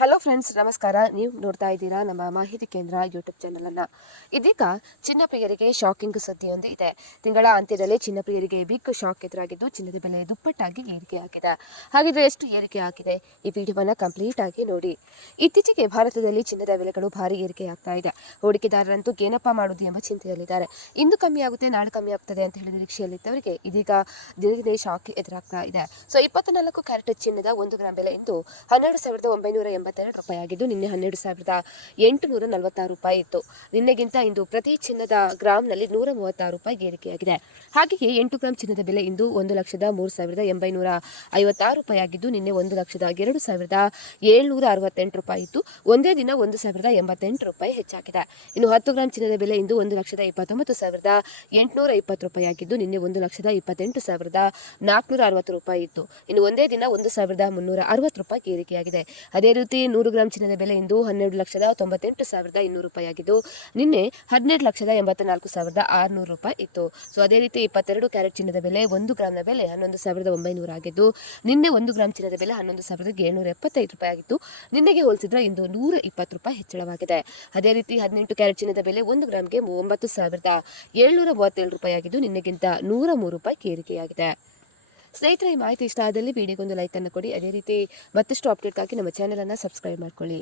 Hello friends, ನಮಸ್ಕಾರ. ನೀವು ನೋಡ್ತಾ ಇದ್ದೀರಾ ನಮ್ಮ ಮಾಹಿತಿ ಕೇಂದ್ರ ಯೂಟ್ಯೂಬ್ ಚಾನಲ್ ಅನ್ನ. ಇದೀಗ ಚಿನ್ನ ಪ್ರಿಯರಿಗೆ ಶಾಕಿಂಗ್ ಸುದ್ದಿಯೊಂದು ಇದೆ. ತಿಂಗಳ ಅಂತ್ಯದಲ್ಲಿ ಚಿನ್ನಪ್ರಿಯರಿಗೆ ಬಿಗ್ ಶಾಕ್ ಎದುರಾಗಿದ್ದು ಚಿನ್ನದ ಬೆಲೆ ದುಪ್ಪಟ್ಟಾಗಿ ಏರಿಕೆ ಆಗಿದೆ. ಹಾಗಿದ್ರೆ ಎಷ್ಟು ಏರಿಕೆ ಆಗಿದೆ? ಈ ವಿಡಿಯೋವನ್ನು ಕಂಪ್ಲೀಟ್ ಆಗಿ ನೋಡಿ. ಇತ್ತೀಚೆಗೆ ಭಾರತದಲ್ಲಿ ಚಿನ್ನದ ಬೆಲೆಗಳು ಭಾರಿ ಏರಿಕೆ ಆಗ್ತಾ ಇದೆ. ಹೂಡಿಕೆದಾರರಂತೂ ಏನಪ್ಪಾ ಮಾಡುವುದು ಎಂಬ ಚಿಂತೆಯಲ್ಲಿದ್ದಾರೆ. ಇಂದು ಕಮ್ಮಿ ಆಗುತ್ತೆ, ನಾಳೆ ಕಮ್ಮಿ ಆಗ್ತದೆ ಅಂತ ಹೇಳಿ ನಿರೀಕ್ಷೆಯಲ್ಲಿದ್ದವರಿಗೆ ಇದೀಗ ದಿನೇ ದಿನೇ ಶಾಕ್ ಎದುರಾಗ್ತಾ ಇದೆ. ಸೊ ಇಪ್ಪತ್ನಾಲ್ಕು ಕ್ಯಾರೆಟ್ ಚಿನ್ನದ ಒಂದು ಗ್ರಾಂ ಬೆಲೆ ಇಂದು ಹನ್ನೆರಡು ಸಾವಿರದ ಒಂಬೈನೂರ ಎಂಬತ್ತೆರಡು ರೂಪಾಯಿ ಆಗಿದ್ದು ನಿನ್ನೆ ಹನ್ನೆರಡು ಸಾವಿರದ ಎಂಟುನೂರ ನಲವತ್ತಾರು ರೂಪಾಯಿ ಇತ್ತು. ನಿನ್ನೆಗಿಂತ ಇಂದು ಪ್ರತಿ ಚಿನ್ನದ ಗ್ರಾಮ್ನಲ್ಲಿ ನೂರ ಮೂವತ್ತಾರು ರೂಪಾಯಿ ಏರಿಕೆಯಾಗಿದೆ. ಹಾಗೆಯೇ ಎಂಟು ಗ್ರಾಂ ಚಿನ್ನದ ಬೆಲೆ ಇಂದು ಒಂದು ಲಕ್ಷದ ಮೂರು ಸಾವಿರದ ಎಂಬೈನೂರ ಐವತ್ತಾರು ರೂಪಾಯಿ ಆಗಿದ್ದು ನಿನ್ನೆ ಒಂದು ಲಕ್ಷದ ಎರಡು ಸಾವಿರದ ಏಳ್ನೂರ ಅರವತ್ತೆಂಟು ರೂಪಾಯಿ ಇತ್ತು. ಒಂದೇ ದಿನ ಒಂದು ಸಾವಿರದ ಎಂಬತ್ತೆಂಟು ರೂಪಾಯಿ ಹೆಚ್ಚಾಗಿದೆ. ಇನ್ನು ಹತ್ತು ಗ್ರಾಂ ಚಿನ್ನದ ಬೆಲೆ ಇಂದು ಒಂದು ಲಕ್ಷದ ಇಪ್ಪತ್ತೊಂಬತ್ತು ಸಾವಿರದ ಎಂಟುನೂರ ಇಪ್ಪತ್ತು ರೂಪಾಯಿ ಆಗಿದ್ದು ನಿನ್ನೆ ಒಂದು ಲಕ್ಷದ ಇಪ್ಪತ್ತೆಂಟು ಸಾವಿರದ ನಾಲ್ಕುನೂರ ಅರವತ್ತು ರೂಪಾಯಿ ಇತ್ತು. ಇನ್ನು ಒಂದೇ ದಿನ ಒಂದು ಸಾವಿರದ ಮುನ್ನೂರ ಅರವತ್ತು ರೂಪಾಯಿ ಏರಿಕೆಯಾಗಿದೆ. ಅದೇ ರೀತಿ ನೂರು ಗ್ರಾಂ ಚಿನ್ನದ ಬೆಲೆ ಇಂದು ಹನ್ನೆರಡು ಲಕ್ಷದ ತೊಂಬತ್ತೆಂಟು ಸಾವಿರದ ಇನ್ನೂರು ರೂಪಾಯಿ ಆಗಿದ್ದು, ನಿನ್ನೆ ಹದಿನೆಂಟು ಲಕ್ಷದ ಎಂಬತ್ತ ನಾಲ್ಕು ಸಾವಿರದ ಆರುನೂರು ರೂಪಾಯಿ ಇತ್ತು. ಸೊ ಅದೇ ರೀತಿ ಇಪ್ಪತ್ತೆರಡು ಕ್ಯಾರೆಟ್ ಚಿನ್ನದ ಬೆಲೆ ಒಂದು ಗ್ರಾಂನ ಬೆಲೆ ಹನ್ನೊಂದು ಸಾವಿರದ ಒಂಬೈನೂರ ಆಗಿದ್ದು, ನಿನ್ನೆ ಒಂದು ಗ್ರಾಂ ಚಿನ್ನದ ಬೆಲೆ ಹನ್ನೊಂದು ಸಾವಿರದ ಏಳ್ನೂರ ಎಪ್ಪತ್ತೈದು ರೂಪಾಯಿ ಆಗಿತ್ತು. ನಿನ್ನೆಗೆ ಹೋಲಿಸಿದ್ರೆ ಇಂದು ನೂರ ಇಪ್ಪತ್ತು ರೂಪಾಯಿ ಹೆಚ್ಚಳವಾಗಿದೆ. ಅದೇ ರೀತಿ ಹದಿನೆಂಟು ಕ್ಯಾರೆಟ್ ಚಿನ್ನದ ಬೆಲೆ ಒಂದು ಗ್ರಾಮ್ಗೆ ಒಂಬತ್ತು ಸಾವಿರದ ಏಳ್ನೂರ ಮೂವತ್ತೇಳು ರೂಪಾಯಿ ಆಗಿದ್ದು, ನಿನ್ನೆಗಿಂತ ನೂರ ಮೂರು ರೂಪಾಯಿ ಏರಿಕೆಯಾಗಿದೆ. ಸ್ನೇಹಿತರೆ ಮಾಹಿತಿ ಇಷ್ಟ ಆದಲ್ಲಿ ವಿಡಿಯೋಗೊಂದು ಲೈಕನ್ನು ಕೊಡಿ. ಅದೇ ರೀತಿ ಮತ್ತಷ್ಟು ಅಪ್ಡೇಟ್ಗಾಗಿ ನಮ್ಮ ಚಾನಲನ್ನು ಸಬ್ಸ್ಕ್ರೈಬ್ ಮಾಡ್ಕೊಳ್ಳಿ.